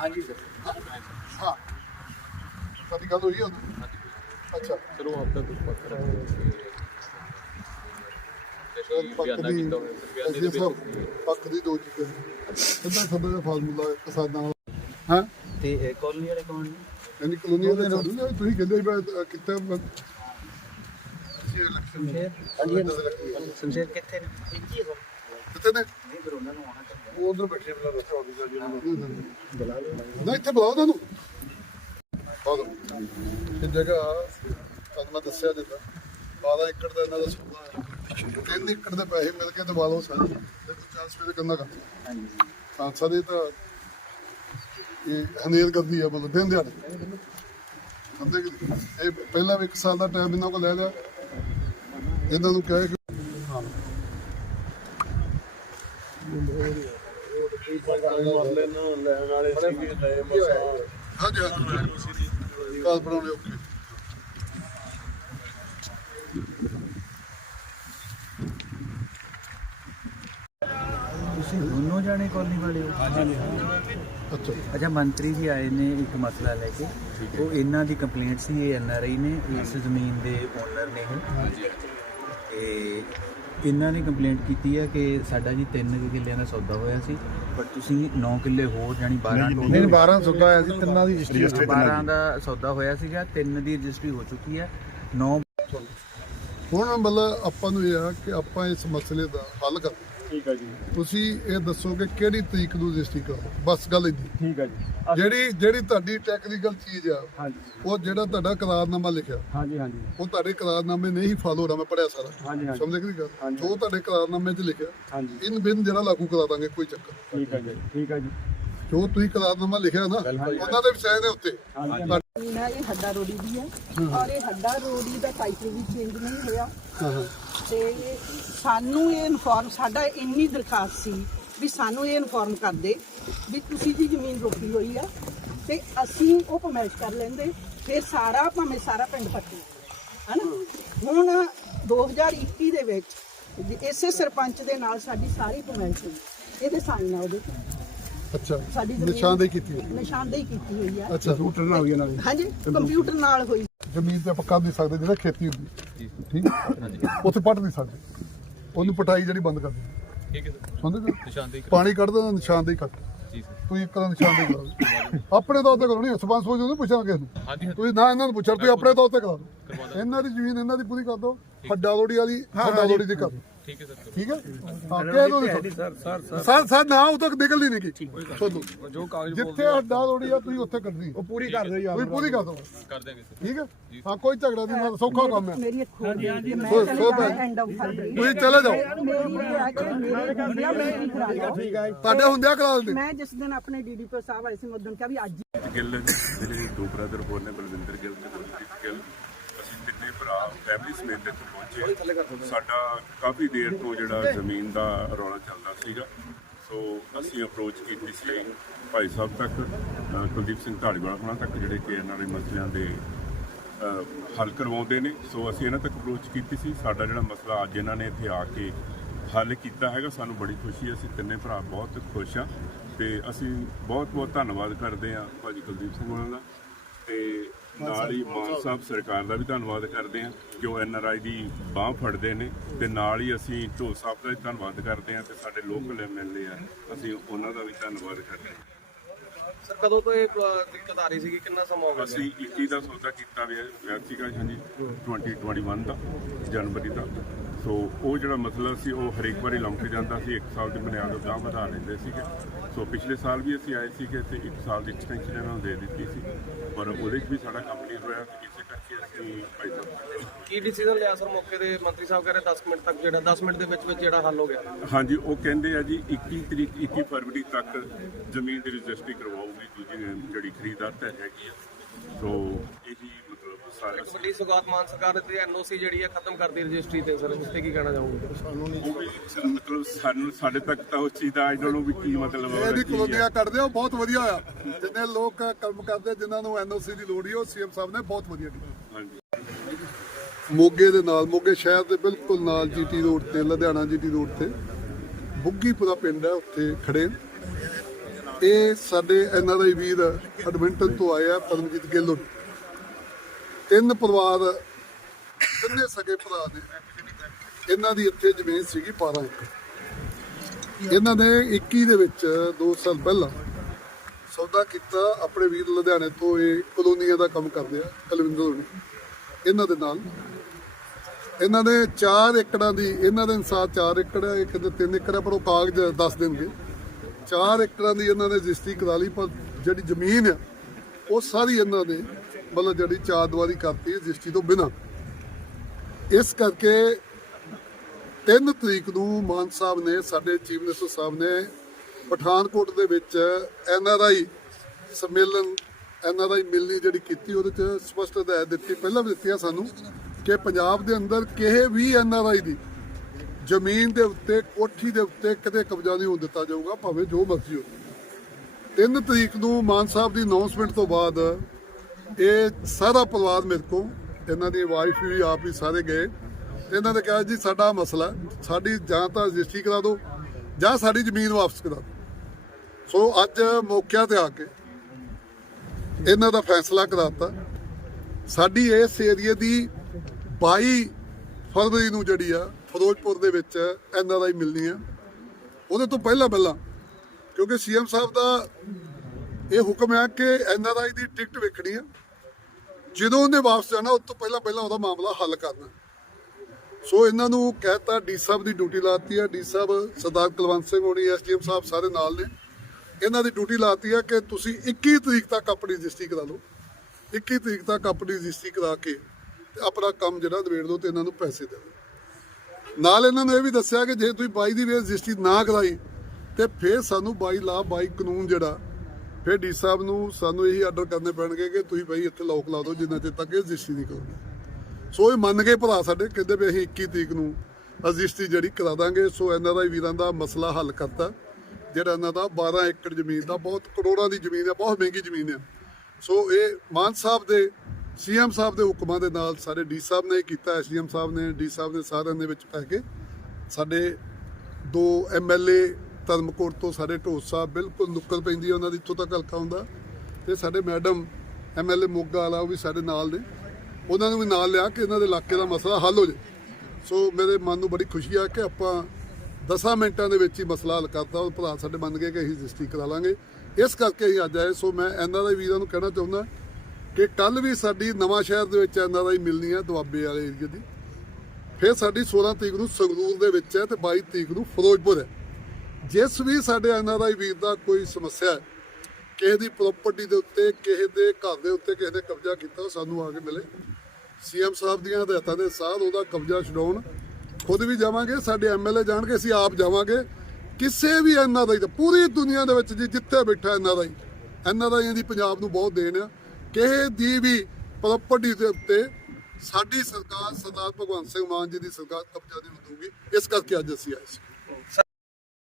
ਹਾਂਜੀ ਸਰ। ਹਾਂ। ਕਦੀ ਗੱਲ ਹੋਈ ਉਹਨੂੰ ਅੱਛਾ। ਸਰ ਉਹ ਹਫਤਾ ਕੁਝ ਪੱਕਾ ਹੈ ਸਰ ਪੱਖ ਬਿਆਨਾ ਦੀ ਸਰ ਅਸੀਂ ਸਭ ਪੱਖ ਦੀ ਦੋ ਚੀਜ਼ਾਂ ਸਿੱਧਾ ਸਭੇ ਦਾ ਫਾਰਮੂਲਾ ਹੈ ਕਿਸਾਨਾਂ ਵਾਲਾ ਹਾਂ? ਤੇ ਕਾਲੋਨੀ ਵਾਲੇ ਕੌਣ ਨੇ? ਯਾਨੀ ਕਲੋਨੀਅਲ ਦੇ ਸਾਨੂੰ ਨਾ? ਤੁਸੀਂ ਕਹਿੰਦੇ ਸੀ ਮੈਂ ਕਿਤੇ ਮੈਂ ਸੀ ਇਲੈਕਸ਼ਨ ਹਾਂਜੀ ਸੰਸ਼ੇਰ ਕਿੱਥੇ ਨੇ? ਕਿਤੇ ਨੇ? ਨਹੀਂ ਫਿਰ ਉਹਨਾਂ ਨੂੰ ਆਉਣਾ ਚਾਹੀਦਾ ਉਹ ਉਧਰ ਬੈਠੇ ਬਲਾ ਦੱਸੋ ਆਫਿਸਰ ਜੀ ਨੂੰ। ਨਾ, ਇੱਥੇ ਬੁਲਾਓ ਉਹਨਾਂ ਨੂੰ। ਇਹ ਜਗ੍ਹਾ, ਤੁਹਾਨੂੰ ਮੈਂ ਦੱਸਿਆ ਦਿੱਤਾ। 12 ਏਕੜ ਦਾ ਇਹਨਾਂ ਦਾ ਸੌਦਾ ਹੈ। 3 ਏਕੜ ਦੇ ਪੈਸੇ ਮਿਲ ਕੇ ਦਵਾ ਲਓ ਸਾਰੇ। ਤੇ 50 ਰੁਪਏ ਕੰਨਾ ਕਰ ਹਾਂਜੀ ਖਾਲਸਾ ਦੇ ਤਾਂ ਇਹ ਹਨੇਰ ਕਰਦੀ ਆ ਮਤਲਬ, ਦਿਨ ਦਿਹਾੜੇ। ਸਮਝੇ ਕਿ ਇਹ ਪਹਿਲਾਂ ਵੀ ਇੱਕ ਸਾਲ ਦਾ ਟਾਈਮ ਇਹਨਾਂ ਕੋਲ ਲੈ ਲਿਆ। ਇਹਨਾਂ ਨੂੰ ਕਹੇ ਕਿ ਹਾਂ ਹਾਂਜੀ ਹਾਂਜੀ ਕਾਲ ਬਣਾਉਣੇ ਓਕੇ ਤੁਸੀਂ ਦੋਨੋਂ ਜਾਣੇ ਕਾਲੋਨੀ ਵਾਲੇ ਹੋ? ਅੱਛਾ। ਅੱਛਾ ਮੰਤਰੀ ਜੀ ਆਏ ਨੇ ਇੱਕ ਮਸਲਾ ਲੈ ਕੇ। ਉਹ ਇਹਨਾਂ ਦੀ ਕੰਪਲੇਂਟ ਸੀ ਇਹ ਐਨ ਆਰ ਆਈ ਨੇ ਇਸ ਜ਼ਮੀਨ ਦੇ ਓਨਰ ਨੇ ਇਹ। ਤੇ ਇਹਨਾਂ ਨੇ ਕੰਪਲੇਂਟ ਕੀਤੀ ਹੈ ਕਿ ਸਾਡਾ ਜੀ 3 ਕਿੱਲਿਆਂ ਦਾ ਸੌਦਾ ਹੋਇਆ ਸੀ ਪਰ ਤੁਸੀਂ 9 ਕਿੱਲੇ ਹੋਰ ਜਾਨੀ 12 ਨਹੀਂ ਟੋਟਲ 12 ਸੁੱਕਾ ਆਇਆ ਸੀ ਤਿੰਨਾਂ ਦੀ ਰਜਿਸਟਰੀ 12 ਦਾ। ਸੌਦਾ ਹੋਇਆ ਸੀਗਾ 3 ਦੀ ਰਜਿਸਟਰੀ ਹੋ ਚੁੱਕੀ ਹੈ 9 ਹੁਣ ਮਤਲਬ ਆਪਾਂ ਨੂੰ ਇਹ ਆ ਕਿ ਆਪਾਂ ਇਸ ਮਸਲੇ ਦਾ ਹੱਲ ਕਰ ਠੀਕ ਹੈ ਜੀ। ਤੁਸੀਂ ਇਹ ਦੱਸੋ ਕਿ ਕਿਹੜੀ ਤਰੀਕ ਨੂੰ ਰਜਿਸਟਰੀ ਕਰਾਓ ਬਸ ਗੱਲ ਇੰਨੀ ਠੀਕ ਹੈ ਜੀ। ਜਿਹੜੀ ਜਿਹੜੀ ਤੁਹਾਡੀ ਟੈਕਨੀਕਲ ਚੀਜ਼ ਆ ਹਾਂਜੀ। ਉਹ ਜਿਹੜਾ ਤੁਹਾਡਾ ਕਰਾਰਨਾਮਾ ਲਿਖਿਆ ਹਾਂਜੀ ਹਾਂਜੀ। ਉਹ ਤੁਹਾਡੇ ਕਰਾਰਨਾਮੇ ਨਹੀਂ ਫਾਲੋ ਹੋ ਰਿਹਾ ਮੈਂ ਪੜਿਆ ਸਾਰਾ। ਹਾਂਜੀ ਹਾਂਜੀ। ਸਮਝ ਗਏ ਗੱਲ। ਜੋ ਤੁਹਾਡੇ ਕਰਾਰਨਾਮੇ 'ਚ ਲਿਖਿਆ ਹਾਂਜੀ। ਇਨ ਬਿਨ ਜਿਹੜਾ ਲਾਗੂ ਕਰਾ ਦਾਂਗੇ ਕੋਈ ਚੱਕਰ ਠੀਕ ਹੈ ਜੀ ਠੀਕ ਹੈ ਜੀ। ਜੋ ਤੁਸੀਂ ਕਰਾਰਨਾਮਾ ਲਿਖਿਆ ਨਾ ਉਹਨਾਂ ਦੇ ਵਿਸ਼ੇ ਦੇ ਉੱਤੇ। ਨਾ ਇਹ ਹੱਡਾ ਰੋੜੀ ਦੀ ਹੈ ਔਰ ਇਹ ਹੱਡਾ ਰੋੜੀ ਦਾ ਟਾਈਟਲ ਵੀ ਚੇਂਜ ਨਹੀਂ ਹੋਇਆ। ਹਾਂ ਹਾਂ। ਤੇ ਸਾਨੂੰ ਇਹ ਇਨਫੋਰਮ ਸਾਡਾ ਇੰਨੀ ਦਰਖਾਸਤ ਸੀ ਵੀ ਸਾਨੂੰ ਇਹ ਇਨਫੋਰਮ ਕਰਦੇ ਵੀ ਤੁਸੀਂ ਜੀ ਜ਼ਮੀਨ ਰੋਕੀ ਹੋਈ ਆ ਤੇ ਅਸੀਂ ਉਹ ਪਮੈਸ਼ ਕਰ ਲੈਂਦੇ ਫਿਰ ਸਾਰਾ ਭਾਵੇਂ ਸਾਰਾ ਪਿੰਡ ਪੱਟੀ ਹਨਾ? ਹੁਣ 2021 ਦੇ ਵਿੱਚ ਇਸੇ ਸਰਪੰਚ ਦੇ ਨਾਲ ਸਾਡੀ ਸਾਰੀ ਪਮੈਸ਼ ਹੋਈ ਇਹਦੇ ਸਾਈਨ ਆ ਉਹਦੇ। ਅੱਛਾ ਸਾਡੀ ਜ਼ਮੀਨ- ਨਿਸ਼ਾਨਦੇਹੀ ਕੀਤੀ ਹੈ ਨਿਸ਼ਾਨਦੇਹੀ ਕੀਤੀ ਹੋਈ ਆ। ਅੱਛਾ ਕੰਪਿਊਟਰ ਨਾਲ ਹੋਈ ਦੀ। ਹਾਂਜੀ ਕੰਪਿਊਟਰ। ਨਾਲ ਹੋਈ। ਜ਼ਮੀਨ ਤੇ ਆਪਾਂ ਕਰ ਨਹੀਂ ਸਕਦੇ ਜਿਹੜਾ ਖੇਤੀ ਹੁੰਦੀ। ਠੀਕ? ਉੱਥੇ ਪੱਟ ਨਹੀਂ ਸਕਦੇ। ਉਹਨੂੰ ਪਟਾਈ ਜਿਹੜੀ ਬੰਦ ਕਰ ਦਿੰਦੇ ਠੀਕ ਹੈ ਸਰ? ਸਮਝਦੇ ਹੋ? ਨਿਸ਼ਾਨਦੇਹੀ ਕਰੋ। ਪਾਣੀ ਕੱਢ ਦੇਣਾ ਨਿਸ਼ਾਨਦੇਹੀ ਜੀ ਸਰ। ਤੁਸੀਂ ਇੱਕ ਦਾ ਨਿਸ਼ਾਨਦੇਹੀ ਕਰਾ ਆਪਣੇ ਤੌਰ ਤੇ ਕਰੋ ਨਹੀਂ ਸਪਾਂਸ ਹੋ ਜਾਂਦੇ ਪੁੱਛਾਂ ਕਿਸੇ ਨੂੰ। ਹਾਂਜੀ ਹਾਂਜੀ। ਤੁਸੀਂ ਨਾ ਇਹਨਾਂ ਨੂੰ ਪੁੱਛੋ ਤੁਸੀਂ ਆਪਣੇ ਤੌਰ ਤੇ ਕਰਾ ਕਰਵਾ। ਇਹਨਾਂ ਦੀ ਜ਼ਮੀਨ ਇਹਨਾਂ ਦੀ ਪੂਰੀ ਕਰ ਦਿਓ। ਹੱਡਾ ਲੋੜੀ ਵਾਲੀ ਹੱਡਾ ਲੋੜੀ ਦੀ ਕਰ ਦਿਓ। ਠੀਕ ਹੈ ਸਰ ਠੀਕ ਹੈ? ਹਾਂ ਕਹਿ ਦਿਓ ਦੇਖੋ। ਸਰ। ਸਰ ਸਰ ਸਰ ਨਾ ਉਹ ਤੱਕ ਨਿਕਲਦੀ ਨਹੀਂ ਕੀ ਤੁਹਾਨੂੰ ਜੋ ਕਾਗਜ਼ ਜਿੱਥੇ ਹੱਡਾ ਲੋੜੀ ਆ ਤੁਸੀਂ ਉੱਥੇ ਕੱਢਣੀ ਉਹ ਪੂਰੀ ਕਰ ਦਿਓ ਯਾਰ ਤੁਸੀਂ ਪੂਰੀ ਕਰ ਦਿਓ। ਕਰ ਦਿਆਂਗੇ ਸਰ। ਠੀਕ ਹੈ? ਹਾਂ ਕੋਈ ਝਗੜਾ ਨਹੀਂ ਨਾਲ ਸੌਖਾ ਕੰਮ ਹੈ। ਮੇਰੀ ਇੱਕ ਬੇਨਤੀ ਹੈ, ਮੈਂ ਸੋ- ਚਲੇ ਸੋ ਜਾਣਾ ਭੈਣ। ਐਂਡ ਆਫ ਫਰਵਰੀ ਤੁਸੀਂ ਚਲੇ ਜਾਓ। ਮੇਰੀ ਇਹ ਹੈ ਕਿ ਮੇਰੇ ਹੁੰਦਿਆਂ ਮੈਂ ਨਹੀਂ ਕਰਾ ਲਿਆ ਠੀਕ ਹੈ। ਤੁਹਾਡੇ ਹੁੰਦਿਆ ਕਰਾ ਦਿੰਦੇ ਮੈਂ ਜਿਸ ਦਿਨ ਆਪਣੇ ਡੀਡੀਪੀ ਸਾਹਿਬ ਆਏ ਸੀ ਮੈਂ ਉਦੋਂ ਕਿਹਾ ਵੀ ਅੱਜ ਗਿੱਲ ਜਿਹੜੇ ਦੋ ਬ੍ਰਦਰ ਹੋਰ ਨੇ ਬਲਵਿੰਦਰ ਗਿੱਲ ਤੇ ਗੁਰਦੀਪ ਗਿੱਲ ਭਰਾ ਫੈਮਿਲੀ ਸਮੇਤ ਇੱਥੇ ਪਹੁੰਚੇ ਸਾਡਾ ਕਾਫੀ ਦੇਰ ਤੋਂ ਜਿਹੜਾ ਜ਼ਮੀਨ ਦਾ ਰੌਲਾ ਚੱਲਦਾ ਸੀਗਾ। ਸੋ ਅਸੀਂ ਅਪਰੋਚ ਕੀਤੀ ਸੀ ਭਾਈ ਸਾਹਿਬ ਤੱਕ ਕੁਲਦੀਪ ਸਿੰਘ ਢਾਲੀਵਾਲ ਹੋਣਾ ਤੱਕ, ਜਿਹੜੇ ਕਿ ਇਹਨਾਂ ਦੇ ਮਸਲਿਆਂ ਦੇ ਹੱਲ ਕਰਵਾਉਂਦੇ ਨੇ। ਸੋ ਅਸੀਂ ਇਹਨਾਂ ਤੱਕ ਅਪਰੋਚ ਕੀਤੀ ਸੀ। ਸਾਡਾ ਜਿਹੜਾ ਮਸਲਾ ਅੱਜ ਇਹਨਾਂ ਨੇ ਇੱਥੇ ਆ ਕੇ ਹੱਲ ਕੀਤਾ ਹੈਗਾ, ਸਾਨੂੰ ਬੜੀ ਖੁਸ਼ੀ ਹੈ। ਅਸੀਂ ਤਿੰਨੇ ਭਰਾ ਬਹੁਤ ਖੁਸ਼ ਹਾਂ। ਤੇ ਅਸੀਂ ਬਹੁਤ ਬਹੁਤ ਧੰਨਵਾਦ ਕਰਦੇ ਹਾਂ ਭਾਜੀ ਕੁਲਦੀਪ ਸਿੰਘ ਹੋਣਾ ਦਾ। ਤੇ ਨਾਲ ਹੀ ਮਾਨ ਸਾਹਿਬ ਸਰਕਾਰ ਦਾ ਵੀ ਧੰਨਵਾਦ ਕਰਦੇ ਹਾਂ ਜੋ ਐਨ ਆਰ ਆਈ ਦੀ ਬਾਹ ਫੜਦੇ ਨੇ ਤੇ ਨਾਲ ਹੀ ਅਸੀਂ ਢੋਲ ਸਾਹਿਬ ਦਾ ਵੀ ਧੰਨਵਾਦ ਕਰਦੇ ਹਾਂ ਤੇ ਸਾਡੇ ਲੋਕਲ ਐਮਐਲਏ ਆ ਅਸੀਂ ਉਹਨਾਂ ਦਾ ਵੀ ਧੰਨਵਾਦ ਕਰਦੇ ਹਾਂ। ਸਰ ਕਦੋਂ ਤੋਂ ਇਹ ਦਿੱਕਤ ਆ ਰਹੀ ਸੀਗੀ? ਕਿੰਨਾ ਸਮਾਂ ਹੋ ਗਿਆ? ਅਸੀਂ 21 ਦਾ ਸੌਦਾ ਕੀਤਾ ਹੋਇਆ ਸੀਗਾ ਹਾਂਜੀ 2021 ਦਾ ਜਨਵਰੀ ਦਾ। ਸੋ ਉਹ ਜਿਹੜਾ ਮਸਲਾ ਸੀ ਉਹ ਹਰੇਕ ਵਾਰੀ ਲੰਮਕ ਜਾਂਦਾ ਸੀ। ਇੱਕ ਸਾਲ ਦੀ ਬੁਨਿਆਦ ਉਦਾਂ ਵਧਾ ਲੈਂਦੇ ਸੀਗੇ। ਸੋ ਪਿਛਲੇ ਸਾਲ ਵੀ ਅਸੀਂ ਆਏ ਸੀਗੇ ਤੇ ਇੱਕ ਸਾਲ ਦੀ ਐਕਸਟੈਂਸ਼ਨ ਇਹਨਾਂ ਨੂੰ ਦੇ ਦਿੱਤੀ ਸੀ। ਪਰ ਉਹਦੇ 'ਚ ਵੀ ਸਾਡਾ ਕੰਮ ਨਹੀਂ ਹੋਇਆ ਤੇ ਇਸੇ ਕਰਕੇ ਅਸੀਂ ਭਾਈ ਸਾਹਿਬ ਕੀ ਡਿਸੀਜਨ ਲਿਆ ਸਰ ਮੌਕੇ ਦੇ ਮੰਤਰੀ ਸਾਹਿਬ ਕਹ ਰਹੇ 10 ਮਿੰਟ ਤੱਕ ਜਿਹੜਾ 10 ਮਿੰਟ ਦੇ ਵਿੱਚ ਵਿੱਚ ਜਿਹੜਾ ਹੱਲ ਹੋ ਗਿਆ। ਹਾਂਜੀ ਉਹ ਕਹਿੰਦੇ ਆ ਜੀ 21 ਤਰੀਕ 21 ਫਰਵਰੀ ਤੱਕ ਜ਼ਮੀਨ ਦੀ ਰਜਿਸਟਰੀ ਕਰਵਾਉਗੀ ਦੂਜੀ ਜਿਹੜੀ ਖਰੀਦਦਾਰ ਤੇ ਹੈਗੀ ਆ। ਸੋ ਇਹੀ ਸਾਰਾ ਵੱਡੀ ਸੁਗਾਤ ਮਾਨ ਸਰਕਾਰ ਤੇ ਐਨਓਸੀ ਜਿਹੜੀ ਹੈ ਖਤਮ ਕਰਦੀ ਰਜਿਸਟਰੀ ਤੇ ਸਰ ਉਸ ਤੇ ਕੀ ਕਹਿਣਾ ਚਾਹੋਗੇ ਉਹ ਵੀ ਮਤਲਬ ਸਾਨੂੰ ਸਾਡੇ ਤੱਕ ਤਾਂ ਉਸ ਚੀਜ਼ ਦਾ ਆਈਡਲ ਨੂੰ ਵੀ ਕੀ ਮਤਲਬ ਹੈ ਇਹਦੀ। ਕਲੋਨੀਆਂ ਕੱਢਦੇ ਹੋ ਬਹੁਤ ਵਧੀਆ ਹੋਇਆ ਜਿੰਨੇ ਲੋਕ ਕੰਮ ਕਰਦੇ ਜਿਨ੍ਹਾਂ ਨੂੰ ਐਨਓਸੀ ਦੀ ਲੋੜ ਹੀ ਉਹ ਸੀਐਮ ਸਾਹਿਬ ਨੇ ਬਹੁਤ ਵਧੀਆ ਕੀਤਾ ਹਾਂਜੀ ਮੋਗੇ ਦੇ ਨਾਲ ਮੋਗੇ ਸ਼ਹਿਰ ਦੇ ਬਿਲਕੁਲ ਨਾਲ ਜੀਟੀ ਰੋਡ ਤੇ ਲੁਧਿਆਣਾ ਜੀਟੀ ਰੋਡ ਤੇ ਬੁੱਗੀਪੁਰਾ ਪਿੰਡ ਹੈ ਉੱਥੇ ਖੜੇ। ਇਹ ਸਾਡੇ ਐਨਆਰਆਈ ਵੀਰ ਐਡਮਿੰਟਨ ਤੋਂ ਆਏ ਆ ਪਰਮਜੀਤ ਗਿੱਲ। ਤਿੰਨ ਪਰਿਵਾਰ ਤਿੰਨੇ ਸਗੇ ਭਰਾ ਨੇ। ਇਹਨਾਂ ਦੀ ਇੱਥੇ ਜ਼ਮੀਨ ਸੀਗੀ 12 ਏਕੜ। ਇਹਨਾਂ ਨੇ 21 ਦੇ ਵਿੱਚ 2 ਸਾਲ ਪਹਿਲਾਂ ਸੌਦਾ ਕੀਤਾ ਆਪਣੇ ਵੀਰ ਲੁਧਿਆਣੇ ਤੋਂ ਇਹ ਕਲੋਨੀਆ ਦਾ ਕੰਮ ਕਰਦੇ ਆ, ਕਲਵਿੰਦਰ ਹੋਣੀ। ਇਹਨਾਂ ਦੇ ਨਾਲ। ਇਹਨਾਂ ਨੇ 4 ਏਕੜਾਂ ਦੀ, ਇਹਨਾਂ ਦੇ ਅਨਸਾਰ 4 ਏਕੜ ਹੈ ਇੱਕ ਦੇ 3 ਏਕੜ ਹੈ ਪਰ ਉਹ ਕਾਗਜ਼ ਦੱਸ ਦੇਣਗੇ। 4 ਏਕੜਾਂ ਦੀ ਇਹਨਾਂ ਨੇ ਰਜਿਸਟਰੀ ਕਰਾ ਲਈ, ਪਰ ਜਿਹੜੀ ਜ਼ਮੀਨ ਆ, ਉਹ ਸਾਰੀ ਇਹਨਾਂ ਨੇ ਮਤਲਬ ਜਿਹੜੀ ਚਾਰ ਦੀਵਾਰੀ ਕਰਤੀ ਰਜਿਸਟਰੀ ਤੋਂ ਬਿਨਾਂ। ਇਸ ਕਰਕੇ 3 ਤਰੀਕ ਨੂੰ ਮਾਨ ਸਾਹਿਬ ਨੇ, ਸਾਡੇ ਚੀਫ ਮਿਨਿਸਟਰ ਸਾਹਿਬ ਨੇ ਪਠਾਨਕੋਟ ਦੇ ਵਿੱਚ ਐਨ ਆਰ ਆਈ ਸੰਮੇਲਨ, ਐਨ ਆਰ ਆਈ ਮਿਲਣੀ ਜਿਹੜੀ ਕੀਤੀ, ਉਹਦੇ ਚ ਸਪਸ਼ਟ ਹਦਾਇਤ ਦਿੱਤੀ, ਪਹਿਲਾਂ ਵੀ ਦਿੱਤੀ ਆ ਸਾਨੂੰ ਕਿ ਪੰਜਾਬ ਦੇ ਅੰਦਰ ਕਿਸੇ ਵੀ ਐਨ ਆਰ ਆਈ ਦੀ ਜ਼ਮੀਨ ਦੇ ਉੱਤੇ, ਕੋਠੀ ਦੇ ਉੱਤੇ ਕਦੇ ਕਬਜ਼ਾ ਨਹੀਂ ਹੋਣ ਦਿੱਤਾ ਜਾਊਗਾ, ਭਾਵੇਂ ਜੋ ਮਰਜ਼ੀ ਹੋਵੇ। 3 ਤਰੀਕ ਨੂੰ ਮਾਨ ਸਾਹਿਬ ਦੀ ਅਨਾਉਂਸਮੈਂਟ ਤੋਂ ਬਾਅਦ ਇਹ ਸਾਰਾ ਪਰਿਵਾਰ ਮੇਰੇ ਕੋਲ, ਇਹਨਾਂ ਦੀ ਵਾਈਫ ਵੀ ਆਪ ਵੀ ਸਾਰੇ ਗਏ। ਇਹਨਾਂ ਨੇ ਕਿਹਾ ਜੀ, ਸਾਡਾ ਮਸਲਾ ਸਾਡੀ ਜਾਂ ਤਾਂ ਰਜਿਸਟਰੀ ਕਰਾ ਦਿਓ, ਜਾਂ ਸਾਡੀ ਜ਼ਮੀਨ ਵਾਪਸ ਕਰਾ ਦਿਓ। ਸੋ ਅੱਜ ਮੌਕਿਆਂ ਤੇ ਆ ਕੇ ਇਹਨਾਂ ਦਾ ਫੈਸਲਾ ਕਰਾਤਾ। ਸਾਡੀ ਇਸ ਏਰੀਏ ਦੀ 22 ਫਰਵਰੀ ਨੂੰ ਜਿਹੜੀ ਆ, ਫਿਰੋਜ਼ਪੁਰ ਦੇ ਵਿੱਚ ਐਨ ਆਰ ਆਈ ਮਿਲਣੀ ਆ। ਉਹਦੇ ਤੋਂ ਪਹਿਲਾਂ ਪਹਿਲਾਂ ਕਿਉਂਕਿ ਸੀਐਮ ਸਾਹਿਬ ਦਾ ਇਹ ਹੁਕਮ ਹੈ ਕਿ N R I the ticket ਵੇਖਣੀ ਆ ਜਦੋਂ ਉਹਨੇ ਵਾਪਸ ਜਾਣਾ, ਉਸ ਤੋਂ ਪਹਿਲਾਂ ਪਹਿਲਾਂ ਉਹਦਾ ਮਾਮਲਾ ਹੱਲ ਕਰਨਾ ਸੋ ਇਹਨਾਂ ਨੂੰ ਕਹਿਤਾ, ਡੀ ਸਾਹਿਬ ਦੀ ਡਿਊਟੀ ਲਾਤੀ ਆ ਡੀ ਸਾਹਿਬ, ਸਰਦਾਰ ਕੁਲਵੰਤ ਸਿੰਘ ਹੋਣੀ ਐਸਡੀਐਮ ਸਾਹਿਬ ਸਾਰੇ ਨਾਲ ਨੇ। ਇਹਨਾਂ ਦੀ ਡਿਊਟੀ ਲਾਤੀ ਆ ਕਿ ਤੁਸੀਂ 21 ਤਰੀਕ ਤੱਕ ਆਪਣੀ ਰਜਿਸਟਰੀ ਕਰਾ ਲਓ। 21 ਤਰੀਕ ਤੱਕ ਆਪਣੀ ਰਜਿਸਟਰੀ ਕਰਾ ਕੇ ਤੇ ਆਪਣਾ ਕੰਮ ਜਿਹੜਾ ਨਿਬੇੜ ਦਿਓ ਤੇ ਇਹਨਾਂ ਨੂੰ ਪੈਸੇ ਦੇ ਦਿਓ। ਨਾਲ ਇਹਨਾਂ ਨੂੰ ਇਹ ਵੀ ਦੱਸਿਆ ਕਿ ਜੇ ਤੁਸੀਂ 22 ਦੀ ਵੇ ਰਜਿਸਟਰੀ ਨਾ ਕਰਾਈ ਤੇ ਫਿਰ ਸਾਨੂੰ 22 ਲਾ 22 ਕਾਨੂੰਨ ਜਿਹੜਾ ਫਿਰ ਡੀ ਸਾਹਿਬ ਨੂੰ ਸਾਨੂੰ ਇਹੀ ਆਰਡਰ ਕਰਨੇ ਪੈਣਗੇ ਕਿ ਤੁਸੀਂ ਭਾਈ ਇੱਥੇ ਲੋਕ ਲਾ ਦਿਓ, ਜਿੰਨਾ ਚਿਰ ਤੱਕ ਇਹ ਰਜਿਸਟਰੀ ਨਹੀਂ ਕਰੋਗੇ। ਸੋ ਇਹ ਮੰਨ ਗਏ ਭਰਾ ਸਾਡੇ ਕਹਿੰਦੇ ਵੀ ਅਸੀਂ 21 ਤਰੀਕ ਨੂੰ ਰਜਿਸਟਰੀ ਜਿਹੜੀ ਕਰਾ ਦਾਂਗੇ। ਸੋ ਇਹਨਾਂ ਦਾ ਵੀਰਾਂ ਦਾ ਮਸਲਾ ਹੱਲ ਕਰਤਾ। ਜਿਹੜਾ ਇਹਨਾਂ ਦਾ 12 ਏਕੜ ਜ਼ਮੀਨ ਦਾ ਬਹੁਤ ਕਰੋੜਾਂ ਦੀ ਜ਼ਮੀਨ ਹੈ, ਬਹੁਤ ਮਹਿੰਗੀ ਜ਼ਮੀਨ ਹੈ। ਸੋ ਇਹ ਮਾਨ ਸਾਹਿਬ ਦੇ ਸੀਐਮ ਸਾਹਿਬ ਦੇ ਹੁਕਮਾਂ ਦੇ ਨਾਲ ਸਾਡੇ ਡੀ ਸਾਹਿਬ ਨੇ ਕੀਤਾ ਐਸਡੀਐਮ ਸਾਹਿਬ ਨੇ, ਡੀ ਸਾਹਿਬ ਨੇ ਸਾਰਿਆਂ ਦੇ ਵਿੱਚ ਪੈ ਕੇ ਸਾਡੇ ਦੋ ਐਮਐਲਏ ਧਰਮਕੋਟ ਤੋਂ ਸਾਡੇ ਢੋਸ ਸਾਹਿਬ ਬਿਲਕੁਲ ਨੁੱਕਰ ਪੈਂਦੀ ਹੈ, ਉਹਨਾਂ ਦੀ ਇੱਥੋਂ ਤੱਕ ਹਲਕਾ ਹੁੰਦਾ। ਤੇ ਸਾਡੇ ਮੈਡਮ ਐਮਐਲਏ ਮੋਗਾ ਵਾਲਾ, ਉਹ ਵੀ ਸਾਡੇ ਨਾਲ ਨੇ। ਉਹਨਾਂ ਨੂੰ ਵੀ ਨਾਲ ਲਿਆ ਕਿ ਇਹਨਾਂ ਦੇ ਇਲਾਕੇ ਦਾ ਮਸਲਾ ਹੱਲ ਹੋ ਜਾਏ ਸੋ ਮੇਰੇ ਮਨ ਨੂੰ ਬੜੀ ਖੁਸ਼ੀ ਆ ਕਿ ਆਪਾਂ 10 ਮਿੰਟਾਂ ਦੇ ਵਿੱਚ ਹੀ ਮਸਲਾ ਹੱਲ ਕਰਤਾ। ਉਹ ਭਰਾ ਸਾਡੇ ਮੰਨ ਗਏ ਕਿ ਅਸੀਂ ਰਜਿਸਟਰੀ ਕਰਾ ਲਾਂਗੇ। ਇਸ ਕਰਕੇ ਅਸੀਂ ਅੱਜ ਆਏ। ਸੋ ਮੈਂ ਇਹਨਾਂ ਦੇ ਵੀਰਾਂ ਨੂੰ ਕਹਿਣਾ ਚਾਹੁੰਦਾ ਕਿ ਕੱਲ ਵੀ ਸਾਡੀ ਨਵਾਂ ਸ਼ਹਿਰ ਦੇ ਵਿੱਚ ਇਹਨਾਂ ਦਾ ਹੀ ਮਿਲਣੀ ਹੈ ਦੁਆਬੇ ਵਾਲੇ ਏਰੀਏ ਦੀ। ਫਿਰ ਸਾਡੀ 16 ਤਰੀਕ ਨੂੰ ਸੰਗਰੂਰ ਦੇ ਵਿੱਚ ਹੈ ਤੇ 22 ਤਰੀਕ ਨੂੰ ਫਿਰੋਜ਼ਪੁਰ ਹੈ। ਜਿਸ ਵੀ ਸਾਡੇ ਐਨਆਰਆਈ ਵੀਰ ਦਾ ਕੋਈ ਸਮੱਸਿਆ ਹੈ, ਕਿਸੇ ਦੀ ਪ੍ਰਾਪਰਟੀ ਦੇ ਉੱਤੇ, ਕਿਸੇ ਦੇ ਘਰ ਦੇ ਉੱਤੇ ਕਿਸੇ ਨੇ ਕਬਜ਼ਾ ਕੀਤਾ, ਉਹ ਸਾਨੂੰ ਆ ਕੇ ਮਿਲੇ। ਸੀਐਮ ਸਾਹਿਬ ਦੀਆਂ ਹਦਾਇਤਾਂ ਦੇ ਸਾਥ ਉਹਦਾ ਕਬਜ਼ਾ ਛਡਾਉਣ ਖੁਦ ਵੀ ਜਾਵਾਂਗੇ, ਸਾਡੇ ਐਮਐਲਏ ਜਾਣਗੇ, ਅਸੀਂ ਆਪ ਜਾਵਾਂਗੇ। ਕਿਸੇ ਵੀ ਐਨਆਰਆਈ ਦਾ, ਪੂਰੀ ਦੁਨੀਆ ਦੇ ਵਿੱਚ ਜੀ ਜਿੱਥੇ ਬੈਠਾ ਐਨਆਰਆਈ, ਐਨਆਰਆਈਆਂ ਦੀ ਪੰਜਾਬ ਨੂੰ ਬਹੁਤ ਦੇਣ ਆ। ਕਿਸੇ ਦੀ ਵੀ ਪ੍ਰਾਪਰਟੀ ਦੇ ਉੱਤੇ ਸਾਡੀ ਸਰਕਾਰ, ਸਰਦਾਰ ਭਗਵੰਤ ਸਿੰਘ ਮਾਨ ਜੀ ਦੀ ਸਰਕਾਰ ਕਬਜ਼ਾ ਨਹੀਂ ਦਊਗੀ ਇਸ ਕਰਕੇ ਅੱਜ ਅਸੀਂ ਆਏ ਸੀ।